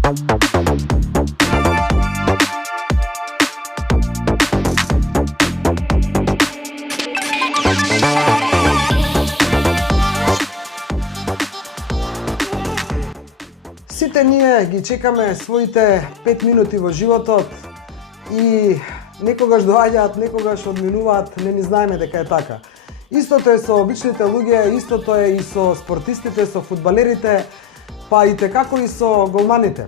Сите ние ги чекаме своите 5 минути во животот и некогаш доаѓаат, некогаш одминуваат, не ни знаеме дека е така. Истото е со обичните луѓе, истото е и со спортистите, со фудбалерите, па и како и со голманите.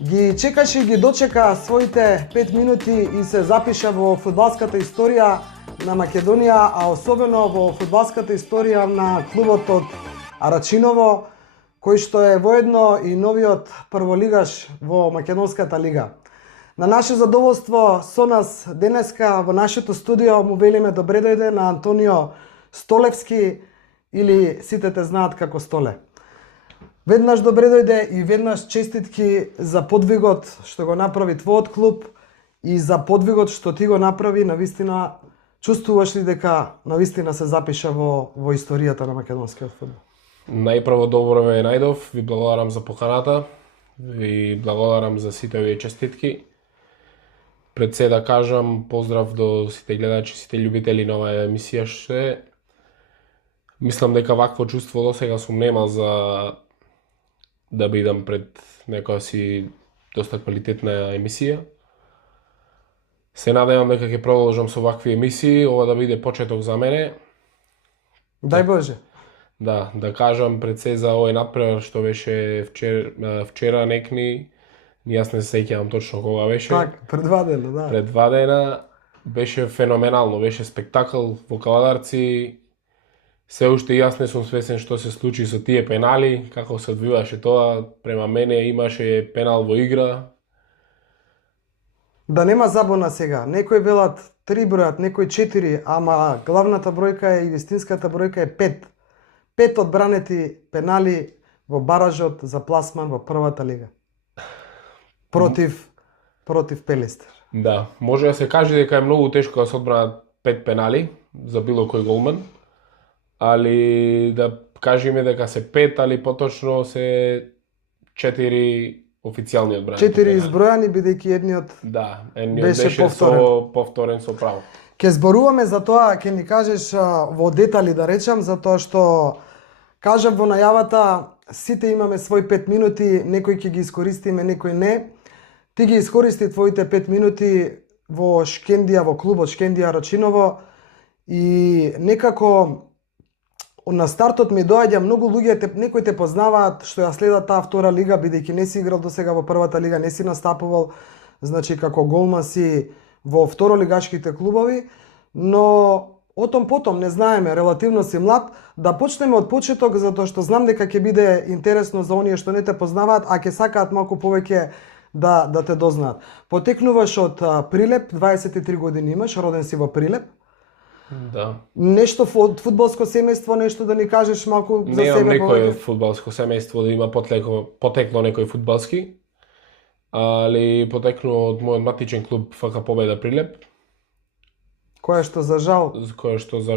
Ги чекаше и ги дочека своите 5 минути и се запиша во фудбалската историја на Македонија, а особено во фудбалската историја на клубот од Арачиново, кој што е воедно и новиот прволигаш во Македонската лига. На наше задоволство со нас денеска во нашето студио му велиме добре дојде на Антонио Столевски, или сите те знаат како Столе. Веднаш добре дојде и веднаш честитки за подвигот што го направи твојот клуб и за подвигот што ти го направи. Навистина, чувствуваш ли дека навистина се запиша во историјата на македонскиот фудбал? Најпрво добро ве најдов, ви благодарам за поканата, ви благодарам за сите овие честитки. Пред се да кажам поздрав до сите гледачи, сите љубители на оваа емисија што е. Мислам дека вакво чувство досега сум немал за да бидам пред некоја си доста квалитетна емисија. Се надевам дека ќе продолжам со вакви емисии, ова да биде почеток за мене. Дај Боже. Да кажам пред се за овој надпревар што беше вчера некни, јас не се сеќавам точно кога беше. Так, пред 2 дена, да. Пред 2 дена беше феноменално, беше спектакл во Кавадарци. Се уште јас не сум свесен што се случи со тие пенали, како се одвиваше тоа. Према мене имаше пенал во игра. Да нема забона сега. Некои велат 3 бројат, некои 4, ама главната бројка и вистинската бројка е 5. 5 одбранети пенали во баражот за пласман во првата лига. Против Пелестер. Да, може да се каже дека е многу тешко да се одбранат 5 пенали за било кој голман, али да кажеме дека се 5, али поточно се 4 официјални одбрани. 4 избројани, бидејќи едниот беше повторен со право. Ке зборуваме за тоа, ке ни кажеш во детали да речам, затоа што кажав во најавата, сите имаме свој 5 минути, некој ќе ги искористиме, некој не. Ти ги искористи твоите 5 минути во Шкендија, во клубот Шкендија Рачиново, и некако на стартот ми доаѓа многу луѓе, некои те познаваат што ја следат таа втора лига, бидејќи не си играл досега во првата лига, не си настапувал, значи како голман си во второлигашките клубови, но отом потом не знаеме, релативно си млад, да почнеме од почеток, затоа што знам дека ќе биде интересно за оние што не те познаваат, а ќе сакаат малку повеќе да те дознаат. Потекнуваш од Прилеп, 23 години имаш, роден си во Прилеп. Да. Нешто од фудбалско семејство, нешто да ни кажеш малку за себе? Немам некој фудбалско семејство да има потекло некој фудбалски, али потекнува од мојот матичен клуб ФК Победа Прилеп. Која што за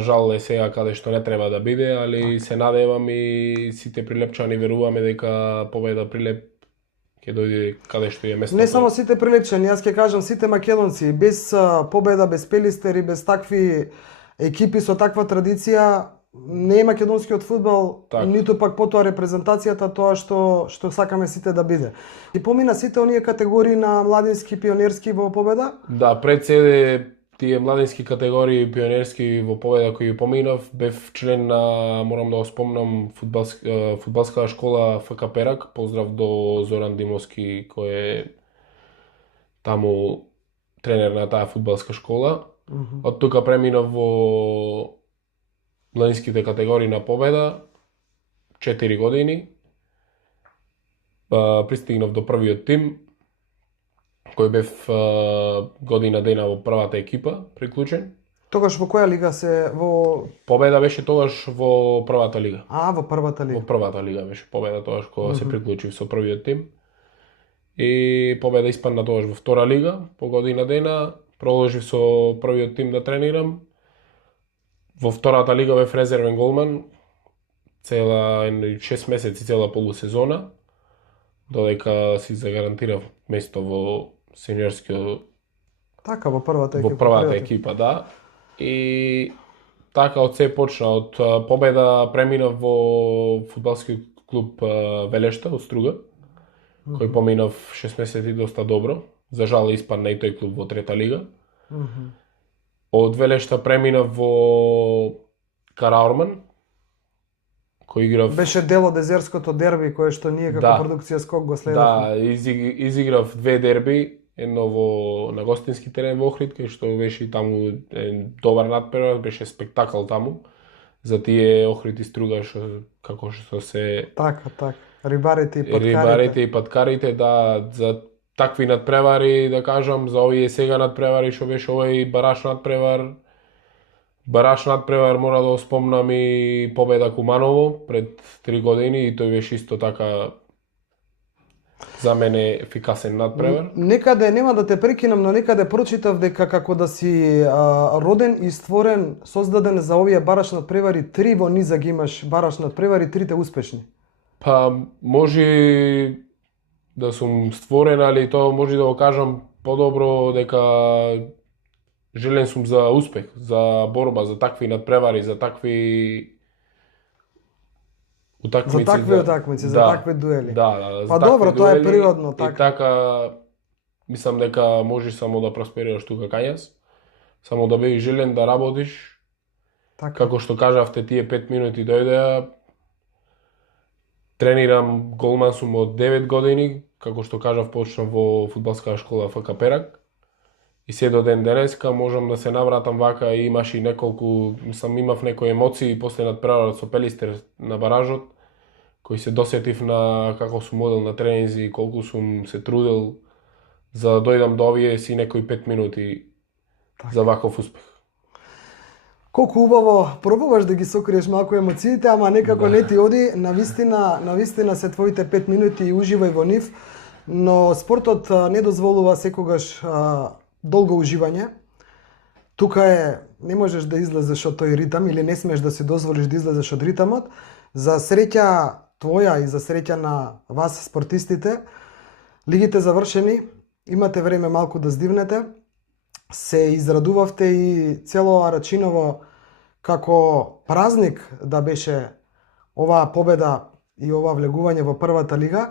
жал е сега каде што не треба да биде, али се надевам и сите прилепчани веруваме дека Победа Прилеп ќе дојде каде што е местото. Не само сите прилепчани, јас ќе кажам сите македонци, без Победа, без Пелистер и без такви екипи со таква традиција, не е македонскиот фудбал, ниту пак потоа репрезентацијата, тоа што сакаме сите да биде. И помина сите оние категории на младински, пионерски во Победа? Да, пред седе тие младински категории пионерски во Победа кои поминав, бев член на, морам да го спомнам, фудбалска школа ФК Перак. Поздрав до Зоран Димовски кој е таму тренер на таа фудбалска школа. Од тука преминав во младинските категории на Победа 4 години. Пристигнав до првиот тим, кој бев година дена во првата екипа приклучен. Тогаш во која лига се во Победа беше тогаш во првата лига. Во првата лига. Во првата лига беше Победа тогаш кога се приклучив со првиот тим. И Победа испадна тогаш во втора лига по година дена. Продолжив со првиот тим да тренирам. Во втората лига бев резервен голман, цела 6 месеци, цела полусезона. додека си загарантирав место во сениорскиот Така, во првата во екипа. првата екипа, да. И така од се почна, од победа преминав во фудбалски клуб Велешта од Струга, кој поминав 6 месеци доста добро. За жал испадна и тој клуб во трета лига. Од Велешта преминав во Караорман, кој играв... Беше дел од езерското дерби кое што ние како Да. продукција Скок го следавме. Да, изиграв 2 дерби, едно на гостински терен во Охрид, кај што беше и таму добар натпревар, беше спектакл таму. За тие Охрид и Струга како што се Така. Рибарите и паткарите. рибарите и паткарите, да, за такви надпревари, да кажам, за овие сега надпревари што беше овој бараш надпревар. Бараш надпревар мора да го спомнам и победа Куманово пред 3 години и тој беше исто така за мене ефикасен надпревар. Некаде, нема да те прекинам, но некаде прочитав дека како да си роден и створен, создаден за овие бараш надпревари, 3 во низа ги имаш бараш надпревари, 3 успешни. Па може да сум створен, али тоа може да го кажам подобро дека желен сум за успех, за борба, за такви надпревари, за такви утакмици. За такви утакмици, за такви дуели. Да, за Па такви добро, тоа е дуели. природно, И така. така, мислам дека можеш само да просперираш тука кај јас. Само да бидеш желен да работиш. Така. Како што кажавте, тие 5 минути дојдеа. Тренирам, голман сум од 9 години, како што кажав, почнав во фудбалска школа ФК Перак. И се до ден денеска можам да се навратам вака и имаш и неколку, имав некои емоции после надпреварот со Пелистер на баражот, кој се досетив на како сум одел на тренинзи, колку сум се трудел за да дојдам до овие си некои 5 минути за ваков успех. Колку убаво пробуваш да ги сокриеш малку емоциите, ама некако не ти оди, навистина се твоите 5 минути и уживај во нив, но спортот не дозволува секогаш долго уживање. Тука не можеш да излезеш од тој ритам или не смееш да си дозволиш да излезеш од ритамот. За среќа твоја и за среќа на вас спортистите, лигите завршени, имате време малку да здивнете, се израдувавте и цело Арачиново како празник да беше оваа победа и ова влегување во првата лига.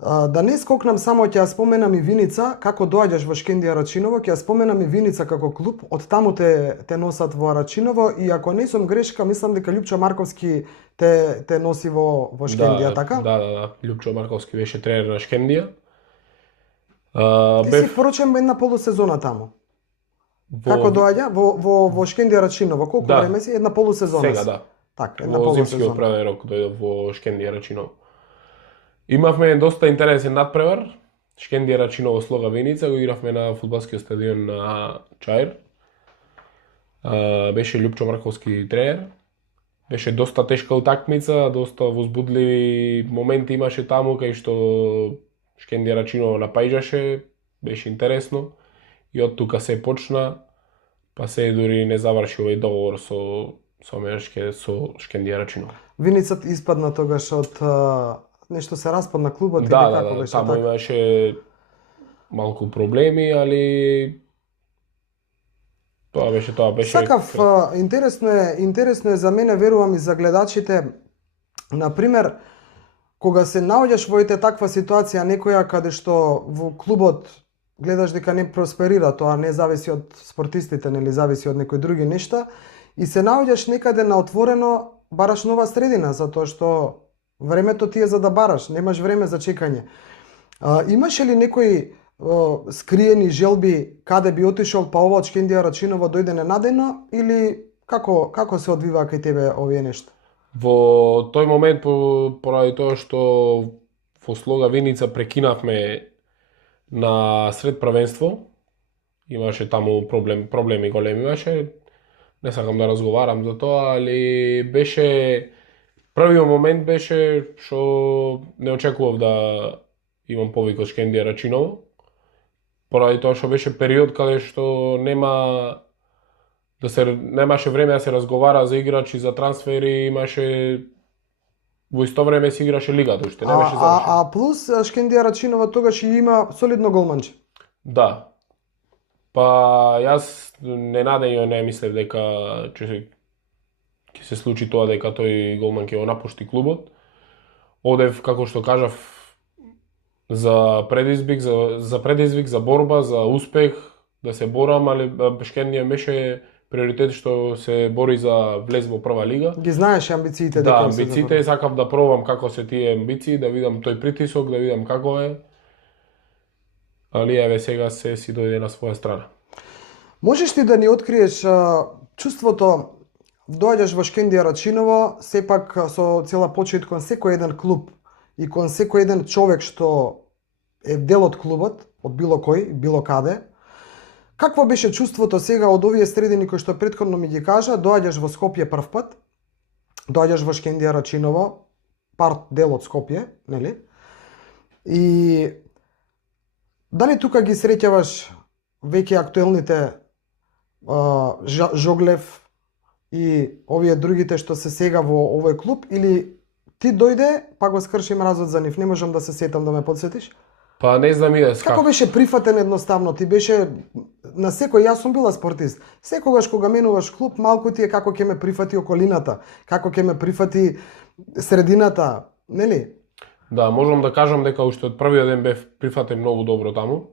Да не скокнам само, ќе ја споменам и Виница, како доаѓаш во Шкендија Арачиново, ќе ја споменам и Виница како клуб, од таму те носат во Арачиново и ако не сум грешка, мислам дека Љупчо Марковски те носи во Шкендија, така? Да. Љупчо Марковски беше тренер на Шкендија. Ти си поручен една полусезона таму. Како доаѓа во Шкендија Арачиново? Колку време си? Една полусезона. Сега, да. Така, една во зимскиот полусезона. правен рок дојдов во Шкендија Арачиново. Имавме доста интересен надпревар. Шкендија Арачиново слога Виница, го игравме на фудбалскиот стадион на Чаир. Беше Љупчо Марковски тренер. Беше доста тешка утакмица, доста возбудливи моменти имаше таму кај што Шкендија Арачиново напаѓаше, беше интересно. И од тука се почна, па се дури не заврши овој договор со Шкендија Арачиново. Виницат испадна тогаш од нешто се распадна клубот или Да, како беше таму така? имаше малку проблеми, али тоа беше. Сакав, интересно е за мене, верувам и за гледачите, например, кога се наоѓаш во таква ситуација некоја каде што во клубот гледаш дека не просперира, тоа не зависи од спортистите, нели зависи од некои други нешта, и се наоѓаш некаде на отворено, бараш нова средина, затоа што времето ти е за да бараш, немаш време за чекање. Имаше ли некои скриени желби каде би отишол, па ова од Шкендија Арачиново дојде ненадејно, или како се одвива кај тебе овие нешта? Во тој момент, поради тоа што во слога Виница прекинавме на сред првенство, имаше таму проблеми големи имаше, не сакам да разговарам за тоа, али беше првиот момент беше што не очекував да имам повик од Шкендија Арачиново, поради тоа што беше период каде што немаше време да се разговара за играчи, за трансфери, имаше во исто време си играше лигата, уште не беше завршена. А плюс Шкендија Рачинова тогаш и има солидно голманче. Да. Па јас ненадењно не мислев дека ќе се случи тоа дека тој голман ќе го напушти клубот. Одев, како што кажав, за предизвик, за борба, за успех, да се борам, али Шкендија беше приоритет што се бори за влез во прва лига. Ги знаеш амбициите? Да, амбициите, сакав да пробам како се тие амбиции, да видам тој притисок, да видам како е. Али еве сега се си дојде на своја страна. Можеш ли да ни откриеш чувството, доаѓаш во Шкендија Рачиново, сепак со цела почит кон секој еден клуб и кон секој еден човек што е дел од клубот, од било кој, било каде. Какво беше чувството сега од овие средини кои што претходно ми ги кажа, доаѓаш во Скопје прв пат, доаѓаш во Шкендија Рачиново, парт дел од Скопје, нели? И дали тука ги среќаваш веќе актуелните Жоглев и овие другите што се сега во овој клуб, или ти дојде, па го скрши мразот за нив? Не можам да се сетам, да ме подсетиш? Па не знам и да Како беше прифатен едноставно? Ти беше на секој, јас сум била спортист. Секогаш кога менуваш клуб, малку ти е како ќе ме прифати околината, како ќе ме прифати средината, нели? Да, можам да кажам дека уште од првиот ден бев прифатен многу добро таму.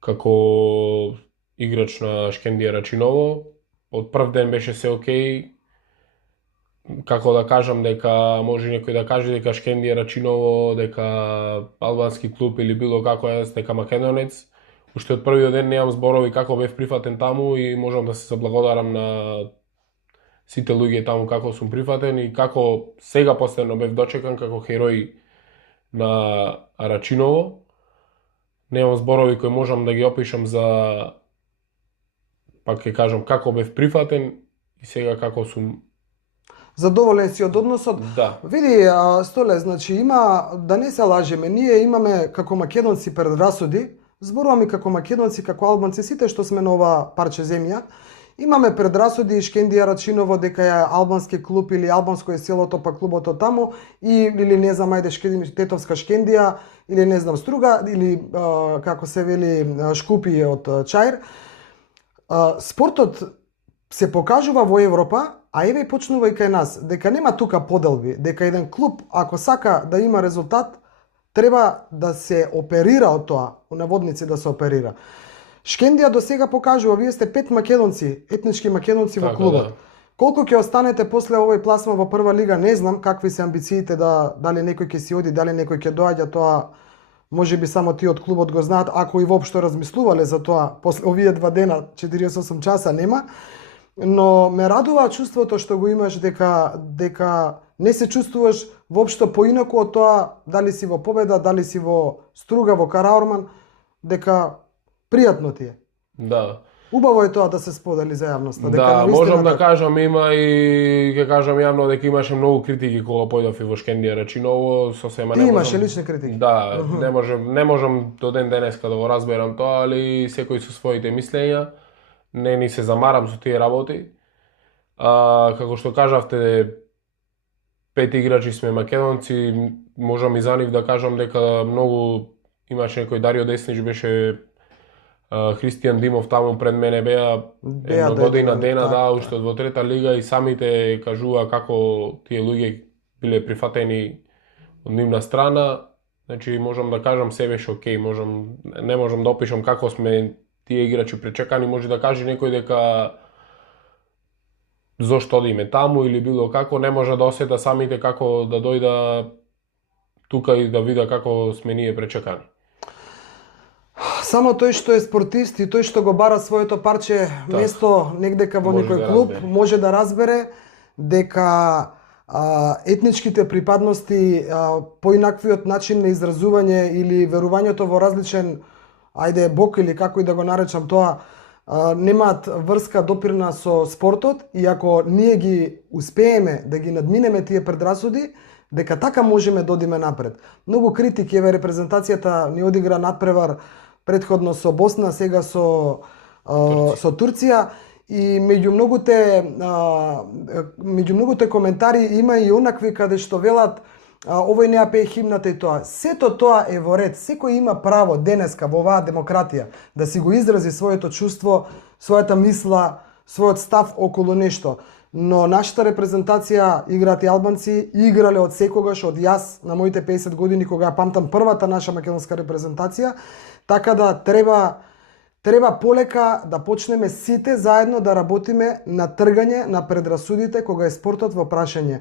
Како играч на Шкендија Рачиново, од прв ден беше се окей. Како да кажам дека може некој да каже дека Шкендија Рачиново, дека албански клуб или било како јас, дека македонец. Уште од првиот ден немам зборови како бев прифатен таму и можам да се заблагодарам на сите луѓе таму како сум прифатен и како сега последно бев дочекан како херој на Рачиново. Немам зборови кои можам да ги опишам за, пак ќе кажам, како бев прифатен и сега како сум. Задоволен си од односот? Да. Види, Столе, значи има, да не се лажеме, ние имаме како македонци предрасуди, зборуваме како македонци, како албанци, сите што сме на ова парче земја, имаме предрасуди Шкендија Рачиново дека е албански клуб или албанско е селото, па клубото таму, или не знам, ајде Тетовска Шкендија, или не знам Струга, или како се вели Шкупи од Чаир. Спортот се покажува во Европа, а еве почнува и кај нас, дека нема тука поделби, дека еден клуб, ако сака да има резултат, треба да се оперира од тоа, у наводници да се оперира. Шкендија до сега покажува, вие сте 5 македонци, етнички македонци во клубот. Да. Колку ќе останете после овој пласма во прва лига, не знам какви се амбициите, дали некој ќе си оди, дали некој ќе доаѓа, тоа можеби само ти од клубот го знаат, ако и воопшто размислувале за тоа после овие 2 дена, 48 часа нема. Но ме радува чувството што го имаш дека не се чувствуваш воопшто поинаку од тоа дали си во Победа, дали си во Струга, во Караорман, дека пријатно ти е. Да. Убаво е тоа да се сподели за јавноста. Да, можам да кажам, има и ќе кажам јавно дека имаше многу критики кога појдов и во Шкендија Рачиново, сосема не можам. Ти имаше лични критики? Да, не можам до ден денеска да го разберам тоа, али секој со своите мислења. Не ни се замарам со тие работи. Како што кажавте, 5 играчи сме македонци, можам и за нив да кажам дека многу имаше некој Дарио Деснич, беше Христијан Димов таму пред мене беа една година дена, да, уште во трета лига и самите кажува како тие луѓе биле прифатени од нивна страна. Значи можам да кажам се беше окей, не можам да опишам како сме тие играчи пречекани, може да каже некој дека зошто одиме таму или било како, не може да осета самите како да дојда тука и да вида како сме ние пречекани. Само тој што е спортист и тој што го бара своето парче место негдека во некој клуб, може да разбере дека етничките припадности, поинаквиот начин на изразување или верувањето во различен бог или како и да го наречам тоа, немаат врска допирна со спортот и ако ние ги успееме да ги надминеме тие предрасуди, дека така можеме да одиме напред. Многу критики, еве репрезентацијата ни одигра надпревар претходно со Босна, сега со Турција и меѓу многуте коментари има и онакви каде што велат овој не ја пее химната и тоа. Сето тоа е во ред. Секој има право денеска во оваа демократија да си го изрази своето чувство, својата мисла, својот став околу нешто. Но нашата репрезентација играат и албанци, играле од секогаш, од јас на моите 50 години кога ја памтам првата наша македонска репрезентација, така да треба полека да почнеме сите заедно да работиме на тргање на предрасудите кога е спортот во прашање.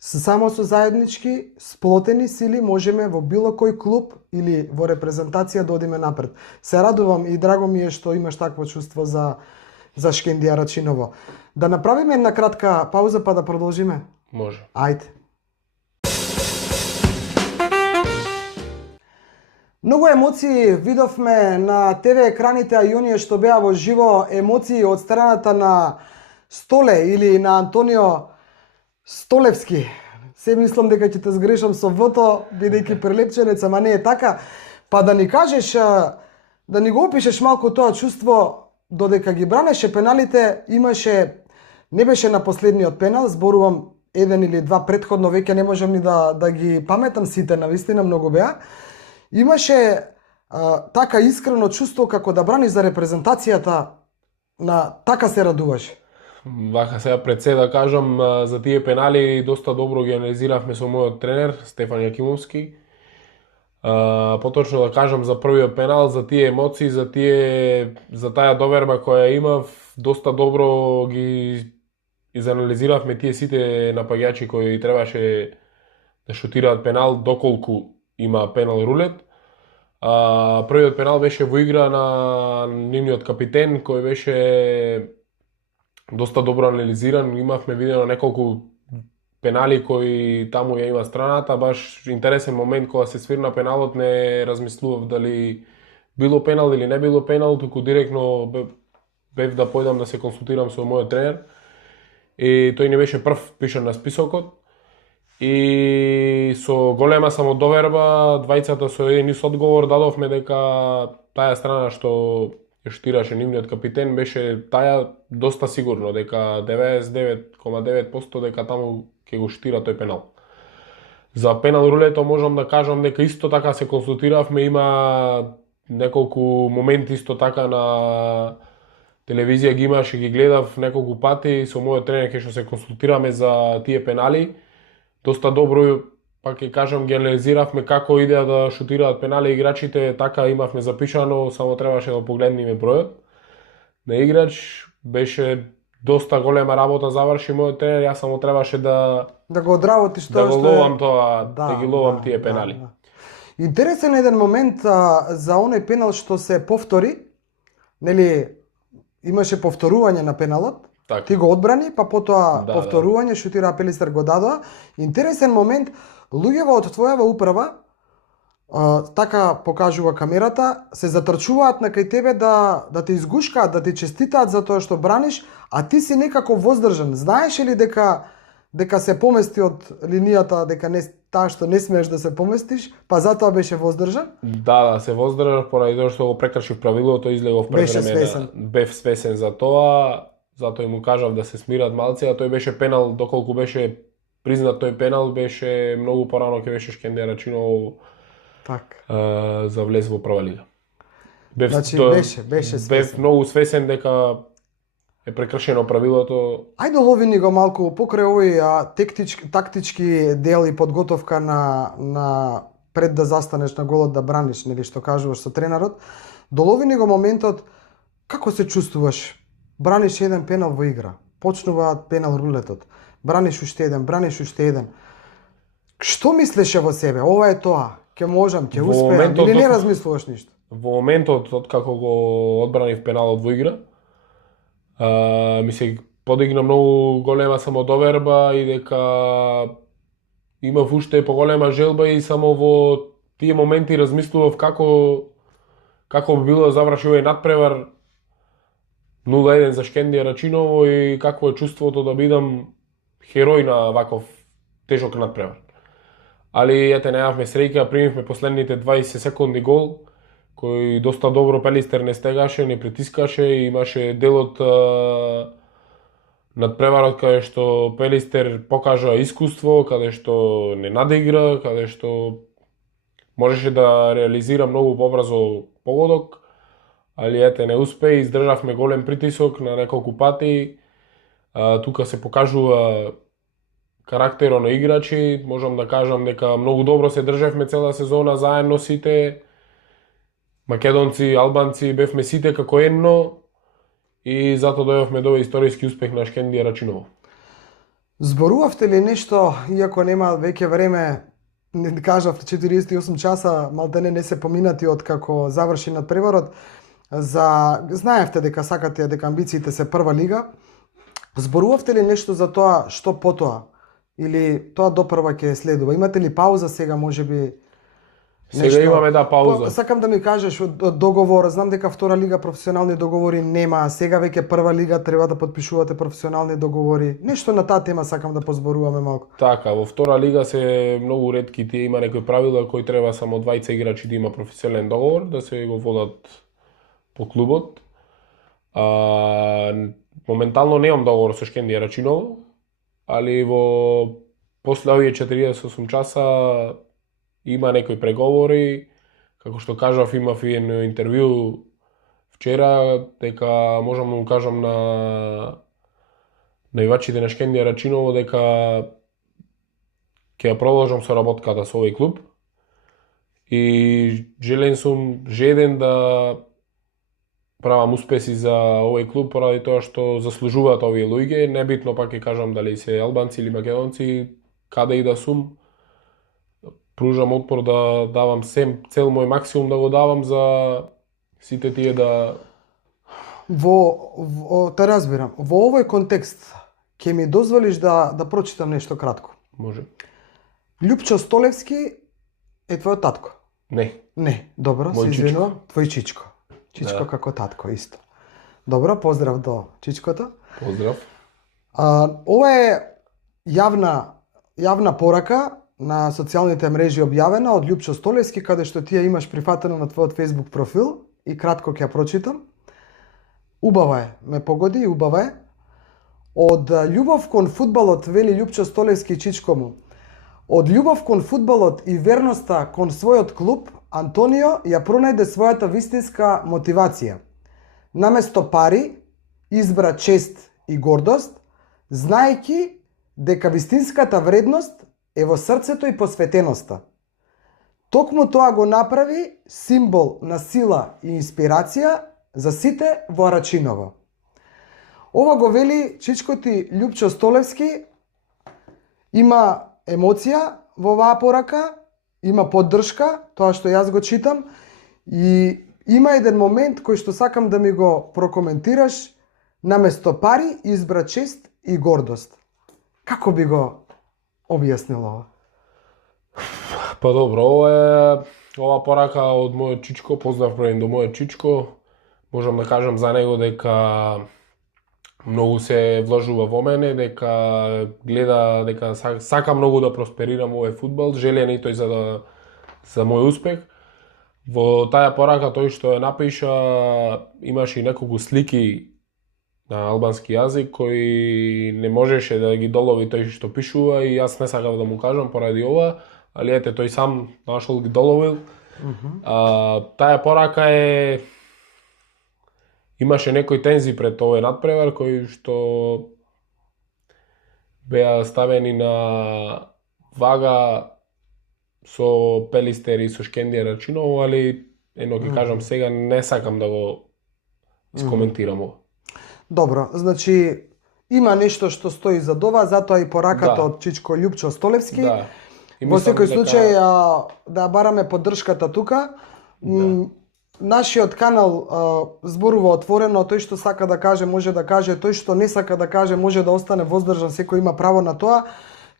Само со заеднички, сплотени сили можеме во било кој клуб или во репрезентација да одиме напред. Се радувам и драго ми е што имаш такво чувство за Шкендија Рачиново. Да направиме една кратка пауза па да продолжиме? Може. Ајде. Многу емоции видовме на ТВ екраните, а и оние што беа во живо, емоции од страната на Столе или на Антонио Столевски. Се мислам дека ќе те сгрешам со В-то, бидејќи прелепченец, ама не е така. Па да ни кажеш, да ни го опишеш малку тоа чувство, додека ги бранеше пеналите, не беше на последниот пенал, зборувам еден или два предходно, веќе не можам ни да ги паметам сите, навистина многу беа. Имаше така искрено чувство како да брани за репрезентацијата, така се радуваше. Вака сега пред се да кажам, за тие пенали доста добро ги анализиравме со мојот тренер Стефан Јакимовски. Поточно да кажам за првиот пенал, за тие емоции, за таа доверба која имав, доста добро ги изанализиравме тие сите напаѓачи кои требаше да шутираат пенал, доколку има пенал рулет. Првиот пенал беше во игра на нивниот капитен, кој беше доста добро анализиран. Имавме видено неколку пенали кои таму ја има страната. Баш интересен момент кога се свирна пеналот, не размислував дали било пенал или не било пенал, туку директно бев да појдам да се консултирам со мојот тренер. И тој не беше прв пишан на списокот. И со голема самодоверба, двајцата со еден ист одговор дадовме дека таа страна што ја штираше нивниот капитен беше таа доста сигурно, дека 99,9% дека таму ќе го штира тој пенал. За пенал рулето можам да кажам дека исто така се консултиравме, има неколку моменти исто така на телевизија ги имаше, ги гледав неколку пати со мојот тренер кај што се консултираме за тие пенали. Доста добро, пак ќе кажам, ги анализиравме како идеа да шутираат пенали играчите, така имавме запишано, само требаше да погледнеме бројот на играч. Беше доста голема работа заврши мојот тренер, јас само требаше да го одработиш тоа, да го ловам тоа, да ги ловам тие пенали. Интересен еден момент за оној пенал што се повтори, нели имаше повторување на пеналот. Так. Ти го одбрани, па потоа повторување, шутира Пелистер го дадоа. Интересен момент, луѓето од твојава управа, така покажува камерата, се затрчуваат на кај тебе да те изгушкаат, да ти честитаат за тоа што браниш, а ти си некако воздржан. Знаеш ли дека се помести од линијата, дека не таа што не смееш да се поместиш, па затоа беше воздржан? Да, се воздржав поради тоа што го прекршив правилото, излегов пред време. Бев свесен за тоа. Затоа и му кажав да се смират малци, а тој беше пенал, доколку беше признат тој пенал, беше многу порано ќе беше Шкендија Рачиново за влез во прва лига. Беше свесен. Бев многу свесен дека е прекршено правилото. Ајде лови ни го малку покрај овој тактички дел и подготовка на пред да застанеш на голот да браниш, нели што кажуваш со тренерот. Долови ни го моментот како се чувствуваш? Браниш еден пенал во игра, почнуваат пенал рулетот, браниш уште еден. Што мислеше во себе? Ова е тоа, ќе можам, ќе успеам, или не размислуваш ништо? Во моментот, откако го одбранив пеналот во игра, ми се подигна многу голема самодоверба и дека имав уште поголема желба и само во тие моменти размислував како би било да заврши овој надпревар 0-1 за Шкендија Рачиново и какво е чувството да бидам херој на ваков тежок надпревар. Али ете, неавме среќа, примивме последните 20 секунди гол, кој доста добро Пелистер не стегаше, не притискаше и имаше делот над преварот каде што Пелистер покажа искуство, каде што не надигра, каде што можеше да реализира многу побрзо погодок, али ете не успеа, издржавме голем притисок на неколку пати. Тука се покажува карактерот на играчи, можам да кажам дека многу добро се држевме цела сезона заедно сите. Македонци, албанци, бевме сите како едно и затоа дојавме до историски успех на Шкендија Рачиново. Зборувавте ли нешто, иако нема веќе време, не кажав 48 часа, малдене не се поминати од како заврши надпреварот, знаевте дека сакате, дека амбициите се прва лига. Зборувавте ли нешто за тоа што потоа? Или тоа допрва ќе следува? Имате ли пауза сега, можеби? Сега имаме пауза. Сакам да ми кажеш договор, знам дека втора лига професионални договори нема, сега веќе прва лига треба да подпишувате професионални договори. Нешто на таа тема сакам да позборуваме малку. Така, во втора лига се многу ретки тие, има некои правила кои треба само 20 играчи да има професионален договор, да се го водат по клубот. Моментално немам договор со Шкендија Рачиново, али во после овие 48 часа има некои преговори, како што кажав, имав и едно интервју вчера, дека можам да му кажам на играчите на Шкендија Рачиново дека ќе ја продолжам соработката со овој клуб и желен сум жеден да правам успеси за овој клуб поради тоа што заслужуваат овие луѓе, небитно пак ќе кажам дали се албанци или македонци, каде и да сум. Пружам отпор да давам цел мој максимум да го давам за сите тие да... Те разбирам. Во овој контекст ќе ми дозволиш да прочитам нешто кратко? Може. Љупчо Столевски е твојот татко? Не. Не, добро, се извинувам. Твој чичко. Чичко да. Како татко, исто. Добро, поздрав до чичкото. Поздрав. Ова е јавна порака на социјалните мрежи објавена од Љупчо Столевски, каде што ти ја имаш прифатено на твојот Facebook профил и кратко ќе ја прочитам. Убава е, ме погоди, убава е. Од љубов кон фудбалот, вели Љупчо Столевски чичко му. Од љубов кон фудбалот и верноста кон својот клуб, Антонио ја пронајде својата вистинска мотивација. Наместо пари, избра чест и гордост, знаејќи дека вистинската вредност е во срцето и посветеноста. Токму тоа го направи символ на сила и инспирација за сите во Рачиново. Ова го вели чичкоти Љупчо Столевски, има емоција во оваа порака, има поддршка, тоа што јас го читам, и има еден момент кој што сакам да ми го прокоментираш, наместо пари избра чест и гордост. Како би го објаснил ова? Па добро, ова порака од мојот чичко, поздрав бројен до мојот чичко. Можам да кажам за него дека многу се вложува во мене, дека гледа, дека сака многу да просперирам овој фудбал, желен и тој за мој успех. Во таа порака тој што ја напиша имаше и неколку слики на албански јазик кој не можеше да ги долови тој што пишува и јас не сакав да му кажам поради ова, али ете тој сам нашол ги доловил. Таа порака имаше некои тензи пред овој надпревар кои што беа ставени на вага со Пелистер и со Шкендија Рачиново, али едно ќе кажам сега не сакам да го искоментирам ова. Добро, значи има нешто што стои за ова, затоа и пораката од чичко Љупчо Столевски. Да. Во секој случај да бараме поддршката тука. Нашиот канал зборува отворено, тој што сака да каже може да каже, тој што не сака да каже може да остане воздржан, секој има право на тоа.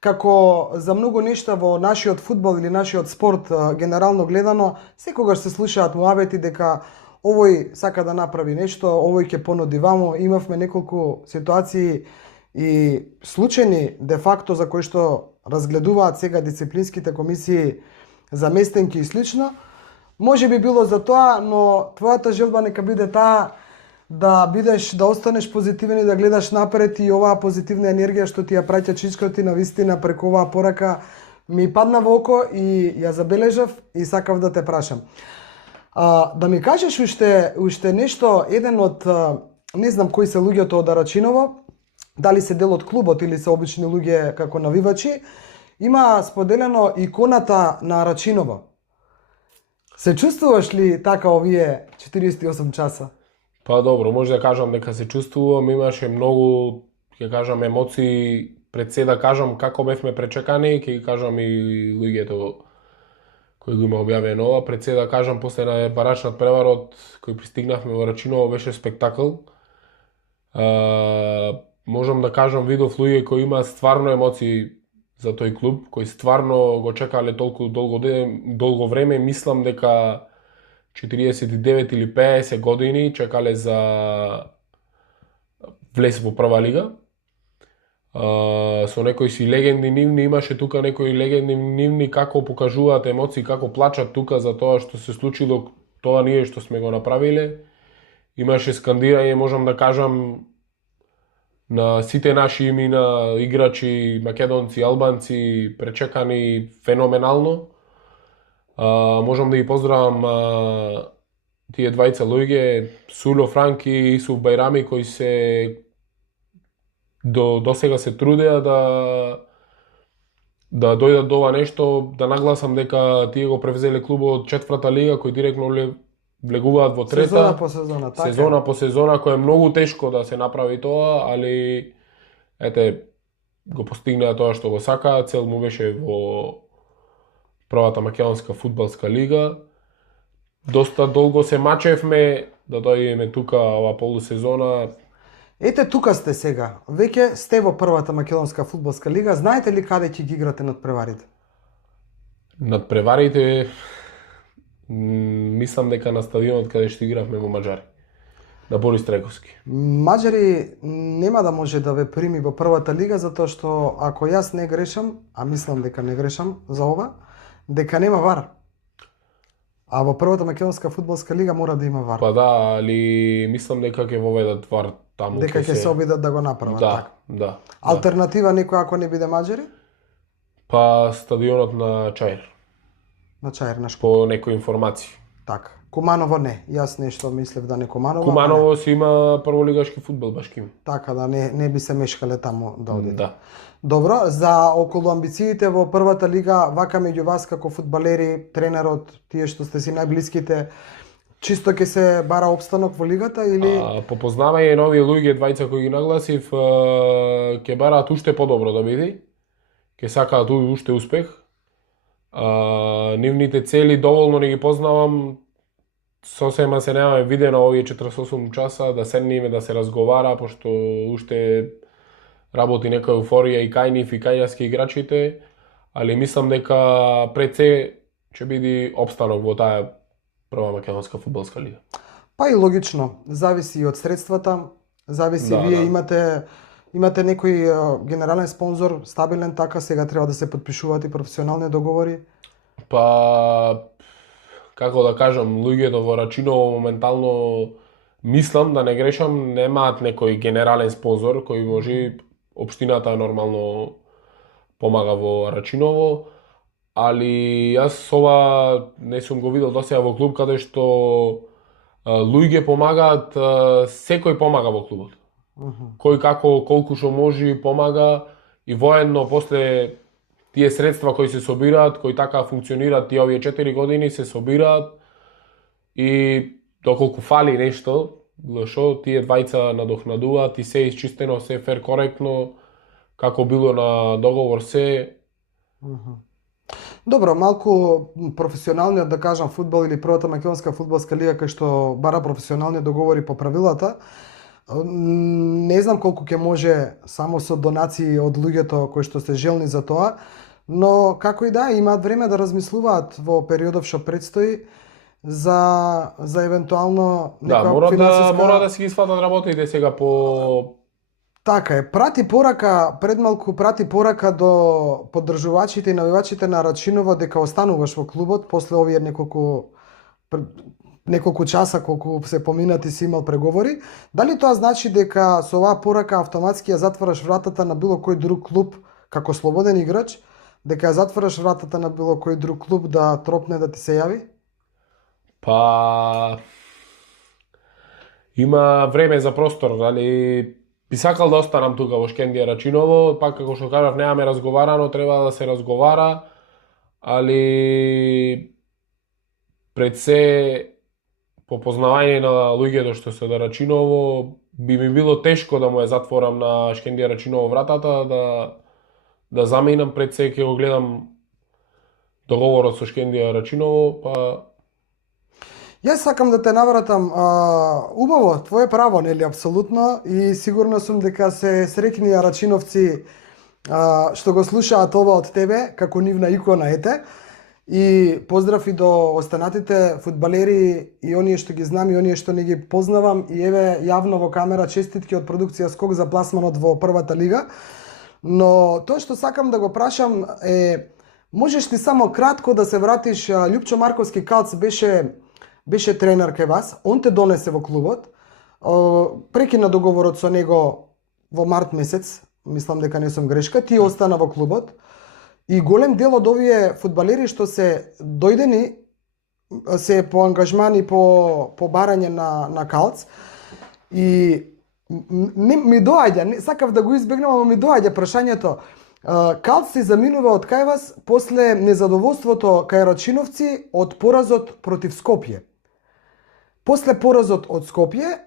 Како за многу нешта во нашиот фудбал или нашиот спорт генерално гледано, секогаш се слушаат муабети дека овој сака да направи нешто, овој ќе понуди ваму. Имавме неколку ситуации и случаи де факто за кои што разгледуваат сега дисциплинските комисии за местенки и слично. Може би било за тоа, но твојата желба нека биде таа да останеш позитивен и да гледаш напред, и оваа позитивна енергија што ти ја праќа Чичко, ти навистина преку оваа порака ми падна во око и ја забележав и сакав да те прашам. Да ми кажеш уште нешто, еден од, не знам кои се луѓето од Арачиново, дали се дел од клубот или се обични луѓе како навивачи, има споделено иконата на Арачиново. Се чувствуваш ли така овие 48 часа? Па добро, може да кажам дека се чувствувам, имаше многу, ќе кажам, емоции пред се да кажам како бевме пречекани, ќе кажам и луѓето кои го има објавено ова, пред се да кажам после на барач над преварот кој пристигнавме во Арачиново беше спектакл. Можам да кажам, видов луѓе кои имаат стварно емоции за тој клуб, кои стварно го чекале толку долго време. Мислам дека 49 или 50 години чекале за влез во прва лига. Со некои си легенди нивни, имаше тука некои легенди нивни како покажуваат емоции, како плачат тука за тоа што се случило, тоа ние што сме го направиле. Имаше скандирање, можам да кажам, на сите наши имена, играчи, македонци, албанци, пречекани феноменално. Можам да ги поздравам тие двајца луѓе, Суло Франки и Исуф Бајрами, кои се до сега се трудеа да дојдат до ова нешто, да нагласам дека тие го превзеле клубот од 4-та лига, кој директно влегуваат во 3-та. Сезона по сезона, така. Сезона по сезона, кој е многу тешко да се направи тоа, али го постигнаа тоа што го сакаа. Цел му беше во првата македонска фудбалска лига. Доста долго се мачевме да дојдеме тука ова полусезона. Ете, тука сте сега. Веќе сте во првата македонска фудбалска лига. Знаете ли каде ќе ги играте надпреварите? Надпреварите, мислам дека на стадионот каде што игравме во Маџари, на Борис Трековски. Маџари нема да може да ве прими во првата лига, затоа што ако јас не грешам, а мислам дека не грешам за ова, дека нема вар. А во првата македонска фудбалска лига мора да има вар. Па да, али мислам дека ќе воведат вар таму. Дека ќе се обидат да го направат. Да, така. да. Алтернатива некој ако не биде Маџари? Па стадионот на Чаир. На Чаир, на Шкоп. По некои информации. Така. Куманово не. Јас нешто мислев да не Куманово. Куманово си има прволигашки фудбал башки. Така да не би се мешкале таму да одите. Да. Добро, за околу амбициите во првата лига, вака меѓу вас како фудбалери, тренерот, тие што сте си најблиските, чисто ќе се бара опстанок во лигата или По познавање на овие луѓе двајца кои ги нагласив, ќе бараат уште подобро да биде. Ќе сакаат уште успех. Нивните цели доволно не ги познавам. Сосема се немаме видено овие 48 часа да седнеме да се разговара, пошто уште работи нека еуфорија и кај нив и кај јас играчите, али мислам дека пред се ќе биде опстанок во таа прва македонска фудбалска лига. Па и логично, зависи и од средствата, зависи вие имате некој генерален спонзор, стабилен, така сега треба да се подпишуваат и професионални договори. Па како да кажам, луѓето во Рачиново моментално мислам да не грешам, немаат некој генерален спонзор кој може општината нормално помага во Рачиново, али јас ова не сум го видел досега во клуб каде што луѓе помагаат, секој помага во клубот. Кој како, колку што може помага и воедно после тие средства кои се собираат, кои така функционираат тие овие 4 години се собираат и доколку фали нешто, што тие двајца надокнадуваат и се исчистено, се фер коректно, како било на договор се. Добро, малку професионалниот, да кажам, фудбал или првата македонска фудбалска лига кај што бара професионални договори по правилата, не знам колку ќе може само со донации од луѓето кои што се желни за тоа, но како и да, имаат време да размислуваат во периодов што предстои за евентуално некоја финансиска... мора да си ги сватат работите сега по... Така е, предмалку прати порака до поддржувачите и навивачите на Рачиново дека остануваш во клубот после овие неколку неколку часа колку се поминати си имал преговори, дали тоа значи дека со оваа порака автоматски ја затвараш вратата на било кој друг клуб како слободен играч, дека ја затвараш вратата на било кој друг клуб да тропне да ти се јави? Па има време за простор, дали би сакал да останам тука во Шкендија Рачиново, пак како што кажав, немаме разговарано, треба да се разговара, али пред се по познавање на луѓето што се од Рачиново, би ми било тешко да му ја затворам на Шкендија Рачиново вратата, да заминам пред се ќе го гледам договорот со Шкендија Рачиново, па Јас сакам да те навратам, убаво, твое право, нели, апсолутно, и сигурно сум дека се среќни рачиновци што го слушаат ова од тебе, како нивна икона ете, и поздрав и до останатите фудбалери и оние што ги знам и оние што не ги познавам, и еве јавно во камера честитки од продукција Скок за пласманот во првата лига, но тоа што сакам да го прашам е, можеш ли само кратко да се вратиш, Љупчо Марковски Калц беше тренер кај вас, он те донесе во клубот, прекина договорот со него во март месец, мислам дека не сум грешка, ти остана во клубот, и голем дел од овие фудбалери што се дојдени, се по ангажман и по барање на Калц, и ми доаѓа, сакав да го избегнам, ама ми доаѓа прашањето, Калц се заминува од кај вас после незадоволството кај Рачиновци од поразот против Скопје. После поразот од Скопје,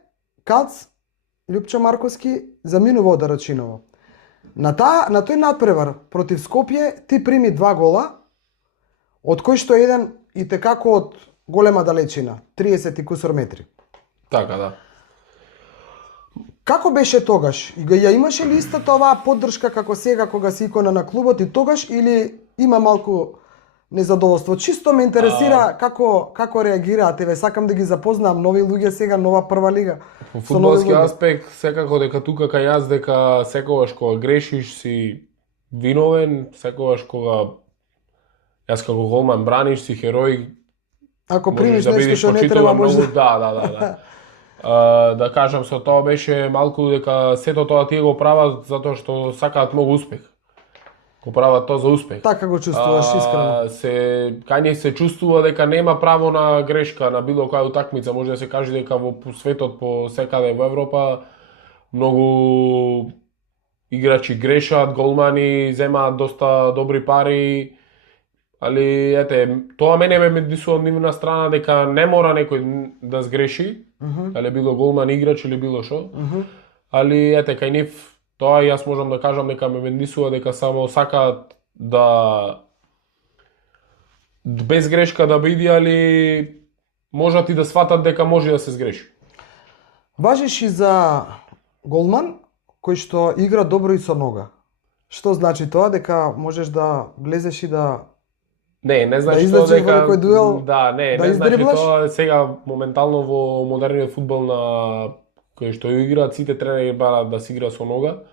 Калц, Љупчо Марковски, заминува од Рачиново. На тој надпревар против Скопје ти прими 2 гола, од кој што еден и текако од голема далечина, 30 и кусор метри. така да. Како беше тогаш? Ја имаше ли истата оваа поддршка како сега кога си икона на клубот и тогаш, или има малку незадоволство? Чисто ме интересира како реагираат, еве сакам да ги запознам нови луѓе сега, нова прва лига. Во фудбалски аспект, секако дека тука кај јас, дека секогаш кога грешиш си виновен, секогаш кога јас како голман браниш си херој. Ако примиш да нешто што не треба, може да. Да кажам, со тоа беше малку дека сето тоа тие го прават затоа што сакаат многу успех. Го прават тоа за успех. Така го чувствуваш искрено. Кај них се чувствува дека нема право на грешка на било која утакмица. Може да се каже дека во светот, по секаде во Европа, многу играчи грешат, голмани земаат доста добри пари, али ете, тоа мене ме медисува од нивна страна дека не мора некој да сгреши, дали било голман играч или било шо, али ете, кај нив тоа јас можам да кажам дека ме медисува дека само сакаат да без грешка да биде, али можат и да сватат дека може да се сгреши. Важиш и за голман кој што игра добро и со нога. Што значи тоа? Дека можеш да влезеш и да Не значи да тоа дека некој дуел, не значи тоа сега моментално во модерниот фудбал на кој што играат сите тренери бараат да се игра со нога.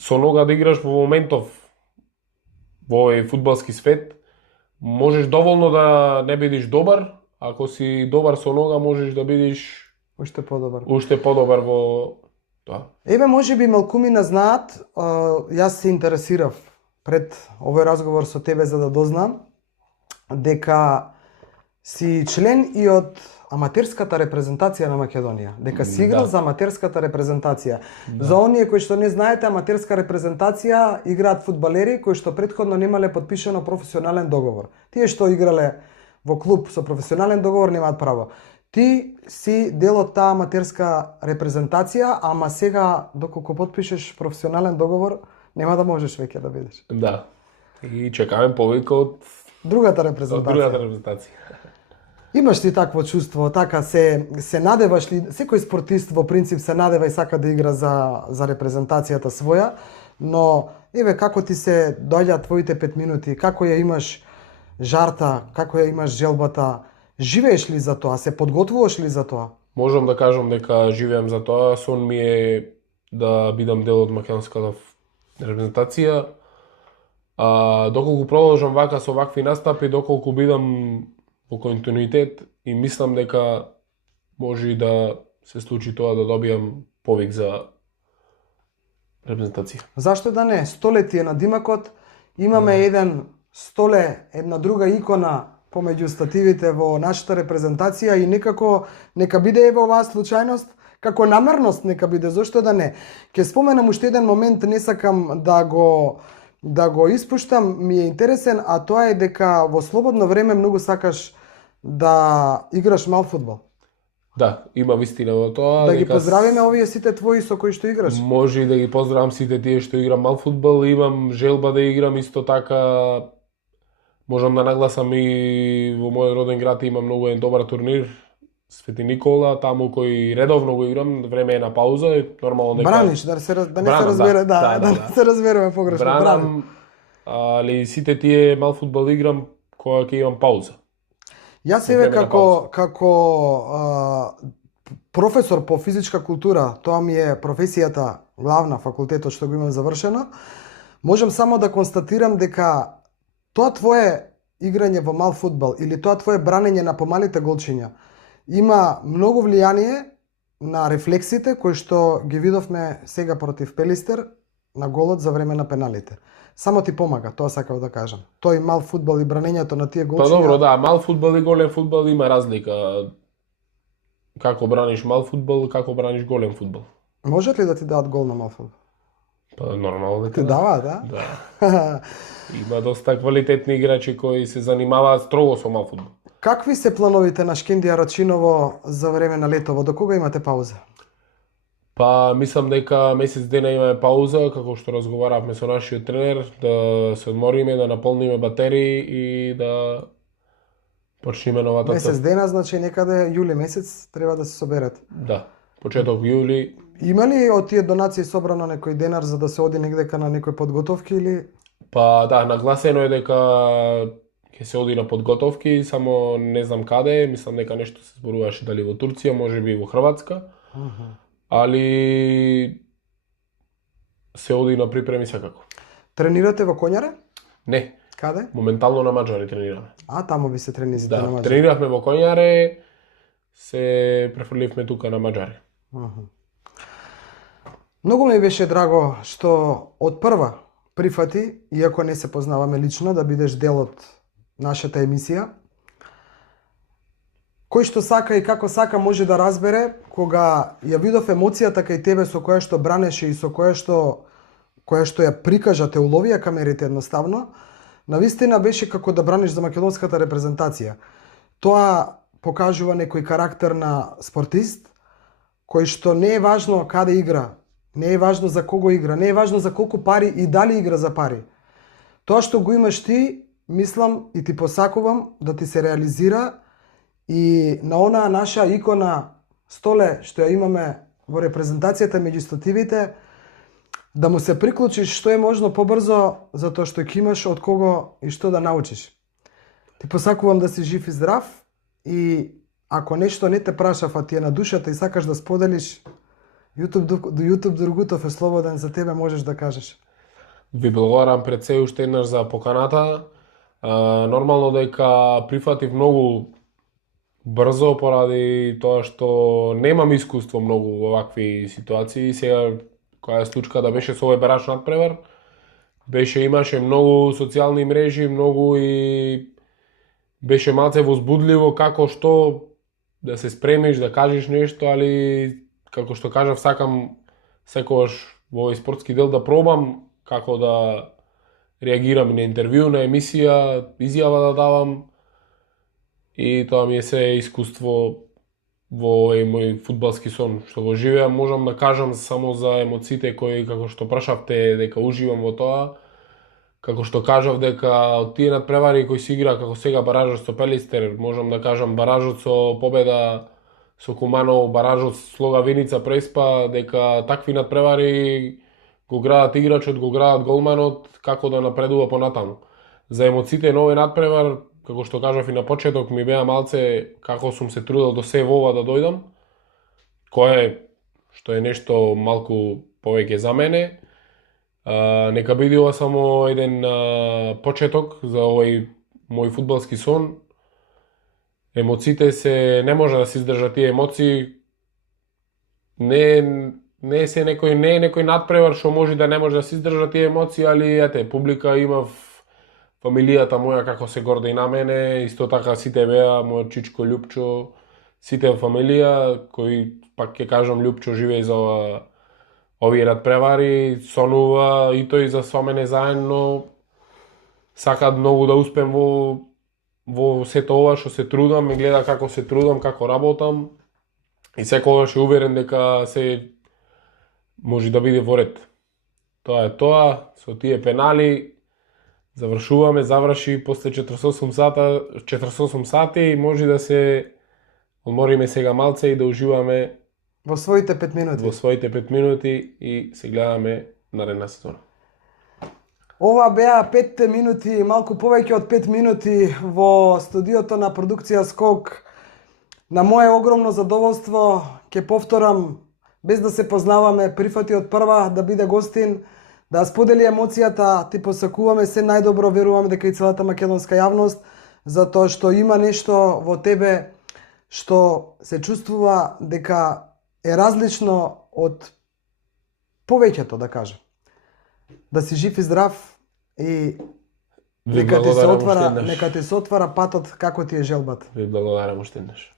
Со нога да играш во моментов во овој фудбалски свет, можеш доволно да не бидеш добар, ако си добар со нога можеш да бидеш уште подобар. Уште подобар во тоа. Еве, можеби малкумина знаат, јас се интересирав пред овој разговор со тебе за да дознам дека си член и од аматерската репрезентација на Македонија, дека си играл за аматерската репрезентација. За оние кои што не знаете, аматерска репрезентација играат фудбалери кои што претходно немале подпишано професионален договор. Тие што играле во клуб со професионален договор немаат право. Ти си дел од таа аматерска репрезентација, ама сега доколку потпишеш професионален договор, нема да можеш веќе да бидеш. Да. И чекаме повика од другата репрезентација. Имаш ли такво чувство, така се надеваш ли, секој спортист во принцип се надева и сака да игра за репрезентацијата своја, но еве како ти се доаѓаат твоите 5 минути, како ја имаш жарта, како ја имаш желбата, живееш ли за тоа, се подготвуваш ли за тоа? Можам да кажам дека живеам за тоа, сон ми е да бидам дел од македонската репрезентација. Доколку продолжам вака со вакви настапи, доколку бидам во континуитет и мислам дека може и да се случи тоа да добиам повик за репрезентација. Зашто да не? Столетие на димакот, имаме еден столе, една друга икона помеѓу стативите во нашата репрезентација и некако нека биде ево оваа случајност, како намерност нека биде, зошто да не. Ќе споменам уште еден момент, не сакам да го испуштам, ми е интересен, а тоа е дека во слободно време многу сакаш да играш мал фудбал. Да, има вистина во тоа. Да ги поздравиме овие сите твои со кои што играш. Може и да ги поздравам сите тие што играм мал фудбал, имам желба да играм исто така. Можам да нагласам и во мојот роден град има многу еден добар турнир, Свети Никола, таму кој редовно го играм, време е на пауза и нормално дека Браниш, да не се разбере, да се разбереме погрешно. Бранам, али сите тие мал фудбал играм кога ќе имам пауза. Јас еве како професор по физичка култура, тоа ми е професијата главна, факултетот што го имам завршено, можам само да констатирам дека тоа твое играње во мал фудбал или тоа твое бранење на помалите голчиња има многу влијание на рефлексите кои што ги видовме сега против Пелистер на голот за време на пеналите. Само ти помага, тоа сакав да кажам. Тој мал фудбал и бранењето на тие голчиња. Па добро, да, мал фудбал и голем фудбал има разлика. Како браниш мал фудбал, како браниш голем фудбал. Можат ли да ти дадат гол на мал фудбал? Па нормално дека ти дава, да? Да. Има доста квалитетни играчи кои се занимаваат строго со мал фудбал. Какви се плановите на Шкендија Рачиново за време на летово? До кога имате пауза? Па мислам дека месец дена имаме пауза, како што разговаравме со нашиот тренер, да се одмориме, да наполниме батерии и да почнеме новата. Месец дена, значи некаде јули месец треба да се соберат. Да, почеток јули. Има ли од тие донации собрано некој денар за да се оди негдека на некои подготовки или? Па да, нагласено е дека ќе се оди на подготовки, само не знам каде, мислам дека нешто се зборуваше дали во Турција, можеби и во Хрватска. Али се оди на припреми секако. Тренирате во Коњаре? Не. Каде? Моментално на Маџари тренираме. Таму ви се тренизите на Да, Маџари? трениравме во Коњаре, се префрливме тука на Маџари. Многу ми беше драго што од прва прифати, иако не се познаваме лично, да бидеш дел од нашата емисија. Кој што сака и како сака може да разбере кога ја видов емоцијата кај тебе со која што бранеше и со која што ја прикажа, те уловија камерите едноставно, навистина беше како да браниш за македонската репрезентација. Тоа покажува некој карактер на спортист, кој што не е важно каде игра, не е важно за кого игра, не е важно за колку пари и дали игра за пари. Тоа што го имаш ти, мислам и ти посакувам да ти се реализира и на онаа наша икона столе што ја имаме во репрезентацијата меѓу стативите, да му се приклучиш што е можно побрзо, затоа што ќе имаш од кого и што да научиш. Ти посакувам да си жив и здрав и ако нешто не те прашав, а ти е на душата и сакаш да споделиш, YouTube Другутов е слободен, за тебе можеш да кажеш. Ви благодарам пред се уште еднаш за поканата. Нормално дека прифатив многу брзо поради тоа што немам искуство многу во вакви ситуации. Сега која случка да беше со овој бараш надпревар, имаше многу социјални мрежи, многу и беше малце возбудливо како што да се спремиш, да кажеш нешто, али како што кажав, сакам секогаш во овој спортски дел да пробам како да реагирам на интервју, на емисија, изјава да давам. И тоа ми е се искуство во овој мој фудбалски сон што го живеам. Можам да кажам само за емоциите кои, како што прашавте, дека уживам во тоа. Како што кажав дека од тие надпревари кои се игра, како сега баражот со Пелистер, можам да кажам баражот со победа со Куманово, баражот Слога Виница Преспа, дека такви надпревари го градат играчот, го градат голманот, како да напредува понатаму. За емоциите на овој надпревар, како што кажав и на почеток, ми беа малце како сум се трудел до се во ова да дојдам, кое што е нешто малку повеќе за мене, Нека биде ова само еден почеток за овој мој фудбалски сон. Емоциите не може да се издржат тие емоции. Не е некој надпревар што може да не може да се издржа тие емоции, али ете, публика имав, фамилијата моја како се горди на мене, исто така сите беа, мојот чичко Љупчо, сите фамилија, кои пак ќе кажам Љупчо живее за овие надпревари, сонува и тој со мене заедно, сакаат многу да успем во сето ова што се трудам, ме гледа како се трудам, како работам и секогаш е уверен дека се може да биде во ред. Тоа е тоа, со тие пенали заврши после 48 сати и може да се одмориме сега малце и да уживаме во своите 5 минути и се гледаме наредна сезона. Ова беа 5 минути, малку повеќе од 5 минути во студиото на продукција Скок. На мое огромно задоволство, ќе повторам, без да се познаваме, прифати од прва да биде гостин, да сподели емоцијата, ти посакуваме се најдобро, веруваме дека и целата македонска јавност, затоа што има нешто во тебе што се чувствува дека е различно од повеќето, да кажам. Да си жив и здрав и нека ти се отвара патот како ти е желбата. Ви благодарам уште еднаш.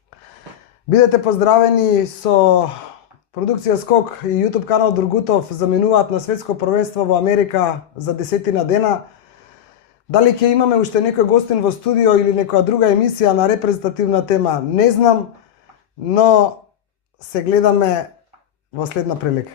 Бидете поздравени со продукција Скок и YouTube канал Другутов заминуваат на светско првенство во Америка за 10 дена. Дали ќе имаме уште некој гостин во студио или некоја друга емисија на репрезентативна тема, не знам, но се гледаме во следна прилика.